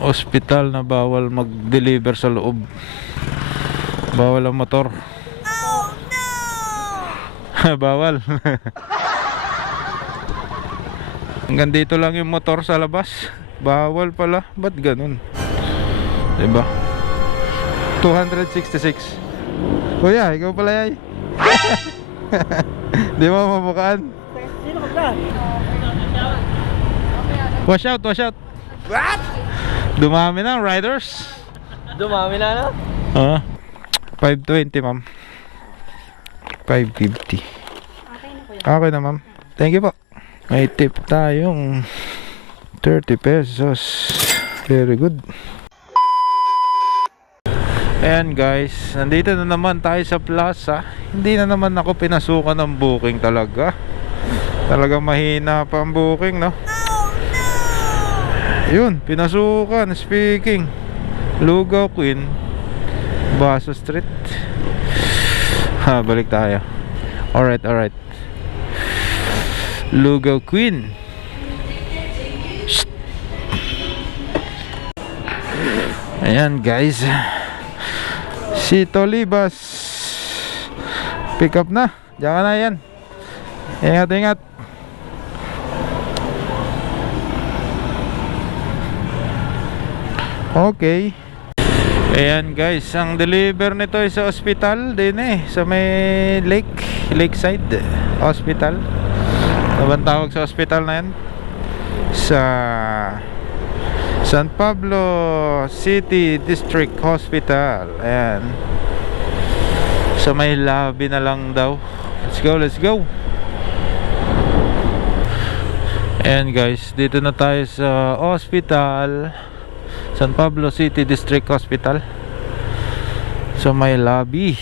Ospital na bawal mag-deliver sa loob. Bawal ang motor. Oh no! Bawal. Hanggang dito lang yung motor sa labas. Bawal pala. Ba't ganun? Diba? 266. Kuya, ikaw pala yay. Di mo mabukaan. Sino ka? Wash out, wash out. What? Dumami na riders. Dumami na, no? 520 ma'am. 550. Okay na ma'am. Thank you po. May tip tayong 30 pesos. Very good. Ayan guys, nandito na naman tayo sa plaza. Hindi na naman ako pinasukan ng booking talaga. Talagang mahina pa ang booking, no? Yun, pinasukan. Speaking, Lugaw Queen, Baso Street. Balik tayo. Alright, alright. Lugaw Queen. Shh. Ayan guys, si Tolibas pick up na. Diyan ka na yan. Ingat, ingat. Okay. Ayan guys, ang deliver nito ay sa ospital din sa may lakeside hospital. Ano tawag sa ospital na yan? Sa San Pablo City District Hospital. Ayan, sa may lobby na lang daw. Let's go, let's go. Ayan guys, dito na tayo sa hospital, San Pablo City District Hospital, sa may lobby.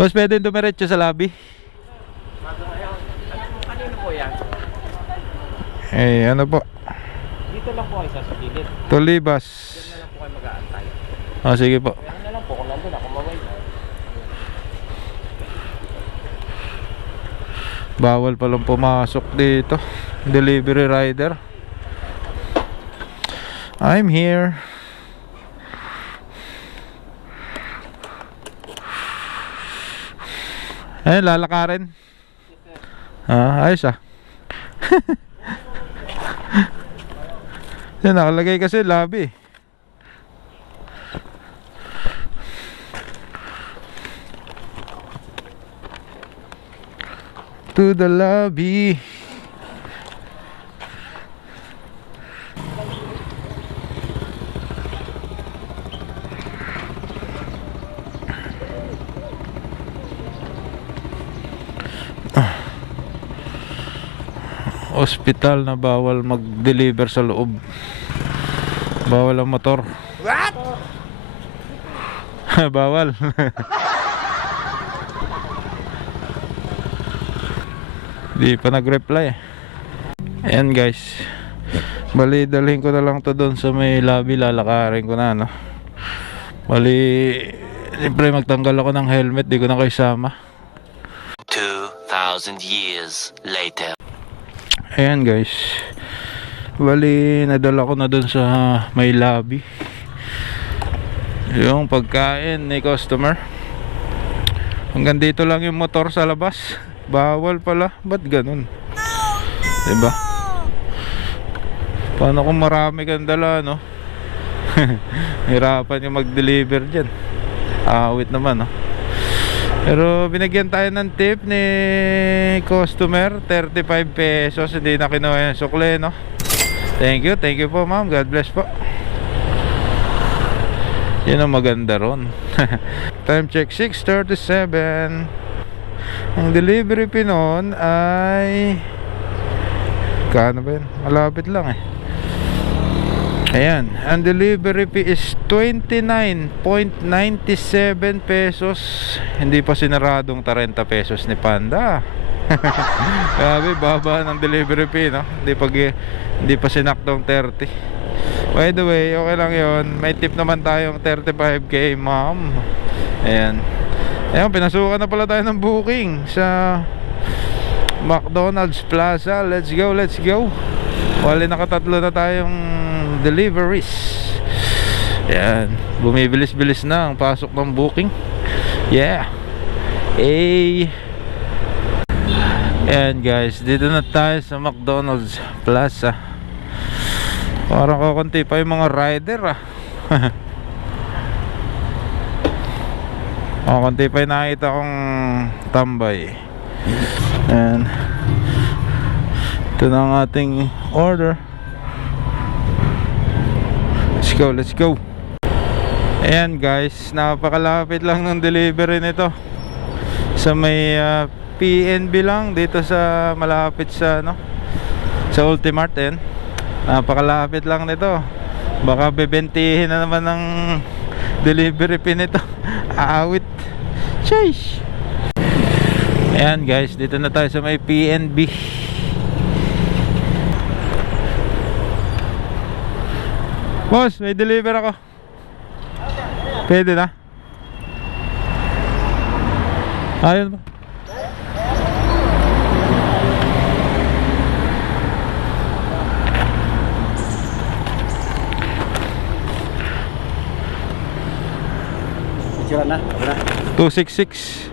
Boss, pwede dumiretso sa lobby? Kanino po yan? Ano po? Dito lang po kayo sa gilid. Tolibas. Diyan na lang po kayo mag-aantay. Sige po. Kaya na lang po kung nandun ako maway na. Bawal palang pumasok dito. Delivery rider. I'm here. Lalakarin. Ayos Yan, nakalagay kasi lobby. To the lobby. Ospital na bawal mag-deliver sa loob. Bawal ang motor. What? Bawal. Di pa nag-reply. Ayan guys, bali dalhin ko na lang to doon sa may lobby. Lalakarin ko na, no? Bali, siyempre magtanggal ako ng helmet. Di ko na kayo sama. 2,000 years later. Ayan guys, bali nadala ko na doon sa may lobby yung pagkain ni customer. Hanggang dito lang yung motor sa labas. Bawal pala. Ba't ganun? Diba? Paano kung marami kang dala, no? Hirapan yung mag-deliver dyan. Awit naman, no? Pero binigyan tayo ng tip ni customer, 35 pesos. Hindi na kinuha yung sukle, no? Thank you po ma'am. God bless po. Yun ang maganda ron. Time check 6:37. Ang delivery fee noon ay kano ba yun? Malapit lang Ayan, ang delivery fee is 29.97 pesos. Hindi pa sinaradong 30 pesos ni Panda. Grabe, baba ng delivery fee, no? Hindi pa sinaktong 30. By the way, okay lang yon. May tip naman tayong 35k, ma'am. Ayan. Ayan, pinasukan na pala tayo ng booking sa McDonald's Plaza. Let's go, let's go. Wali, nakatatlo na tayong deliveries. Ayan, bumibilis-bilis na ang pasok ng booking. Yeah. Ayan guys, dito na tayo sa McDonald's Plaza. Parang kakunti pa yung mga rider kakunti pa yung nakita kong tambay. Ayan, ito na ang ating order. Let's go. Ayan guys, napakalapit lang ng delivery nito. Sa may PNB lang dito sa malapit sa sa Ultimart. Ayan, napakalapit lang nito. Baka bebentihin na naman ng delivery pin nito. Aawit. Sheesh. Ayan guys, dito na tayo sa may PNB. Boss, may deliver ako. Pwede na? Ayun ba? Picture na. 266.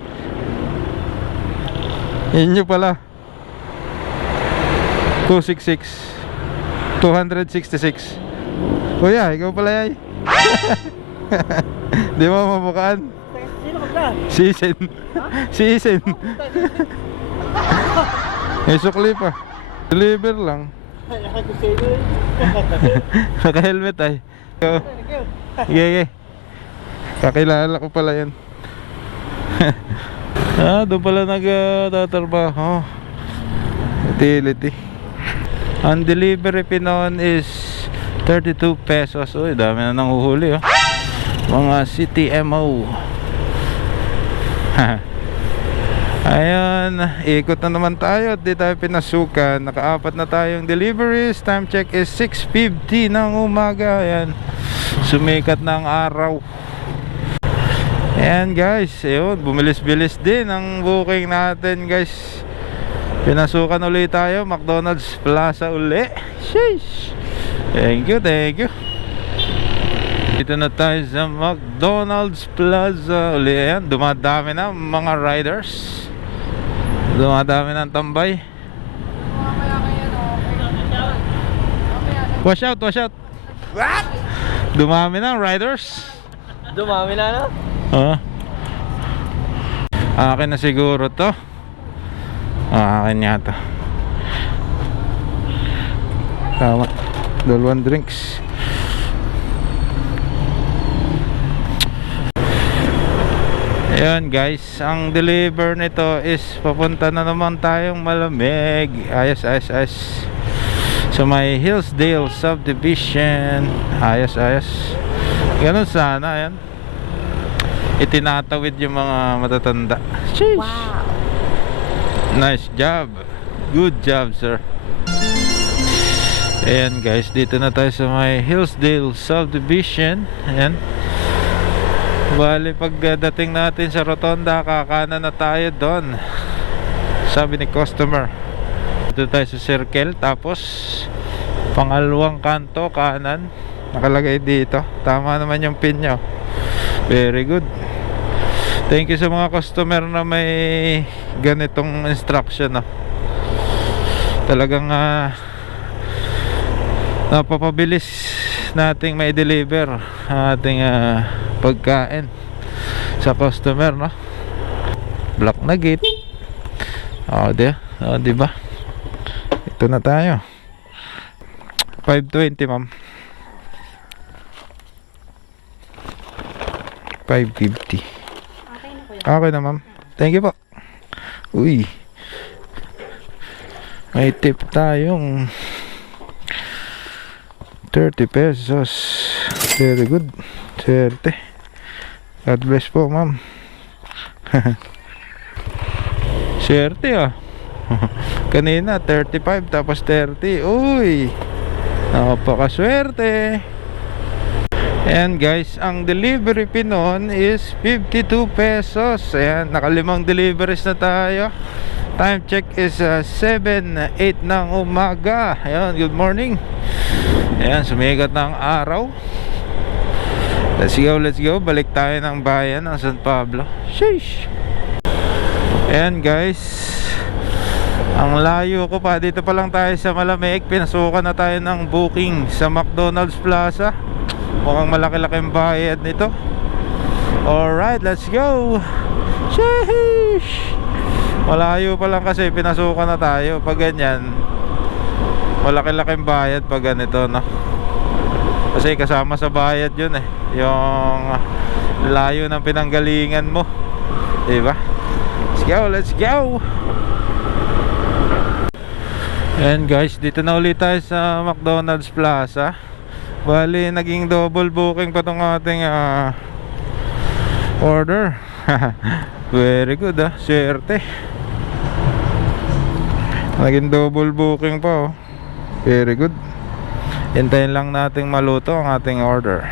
Yun nyo pala. 266. 266. Kuya, ikaw pala yay. Di mo mamukaan. Sino ka? Season. Season. May sukli pa. Deliver lang. Naka-helmet ay. Sige. Kakilala ko pala yan. Doon pala nagtatrabaho. Utility. Ang delivery pinon is 32 pesos. Uy, dami na nang uhuli mga CTMO. Ayan, ikot na naman tayo at di tayo pinasukan. Nakaapat na tayong deliveries. Time check is 6:50 ng umaga. Ayan, sumikat na ang araw. Ayan guys, ayun, bumilis-bilis din ang booking natin guys. Pinasukan ulit tayo, McDonald's Plaza uli. Sheesh. Thank you, thank you. Dito na tayo sa McDonald's Plaza uli. Ayan, dumadami na mga riders. Dumadami na ang tambay. Wash out, wash out. What? Dumami na ang riders. Dumami na no? Akin na siguro to. Akin yata. Tama. Dalawang drinks. Ayan guys, ang deliver nito is papunta na naman tayong Malamig. Ayos, ayos, ayos. So may Hillsdale Subdivision. Ayos, ayos. Ganun sana. Ayan, itinatawid yung mga matatanda. Sheesh. Wow. Nice job. Good job, sir. Ayan guys, dito na tayo sa may Hillsdale Subdivision. Ayan. Bali, pagdating natin sa rotonda, kakanan na tayo doon. Sabi ni customer. Dito tayo sa circle, tapos pangalawang kanto kanan, nakalagay dito. Tama naman yung pin nyo. Very good. Thank you sa mga customer na may ganitong instruction. Talagang napapabilis nating may deliver ang ating pagkain sa customer, no? Block na gate. Diba? Ito na tayo. 520 ma'am. 550. Okay na ma'am. Thank you po. Uy, may tip tayong 30 pesos. Very good. 30. God bless po ma'am. Swerte kanina 35 tapos 30. Uy, napakaswerte. Ayan guys, ang delivery fee nun is 52 pesos. Ayan, nakalimang deliveries na tayo. Time check is 7:08 ng umaga. Ayan, good morning. Ayan, sumikat na ang araw. Let's go. Balik tayo ng bayan ng San Pablo. Sheesh. Ayan guys, ang layo ko pa. Dito pa lang tayo sa Malamig. Pinasukan na tayo ng booking sa McDonald's Plaza. Mukhang malaki-laking bayad nito. Alright, let's go. Sheesh. Malayo pa lang kasi pinasukan na tayo. Pag ganyan, malaki-laking bayad pag ganito, no? Kasi kasama sa bayad yun eh, yung layo ng pinanggalingan mo, diba? Let's go. And guys, dito na ulit tayo sa McDonald's Plaza. Bali, naging double booking pa tong ating order. Very good, swerte. Naging double booking pa, oh. Very good. Hintayin lang nating maluto ang ating order.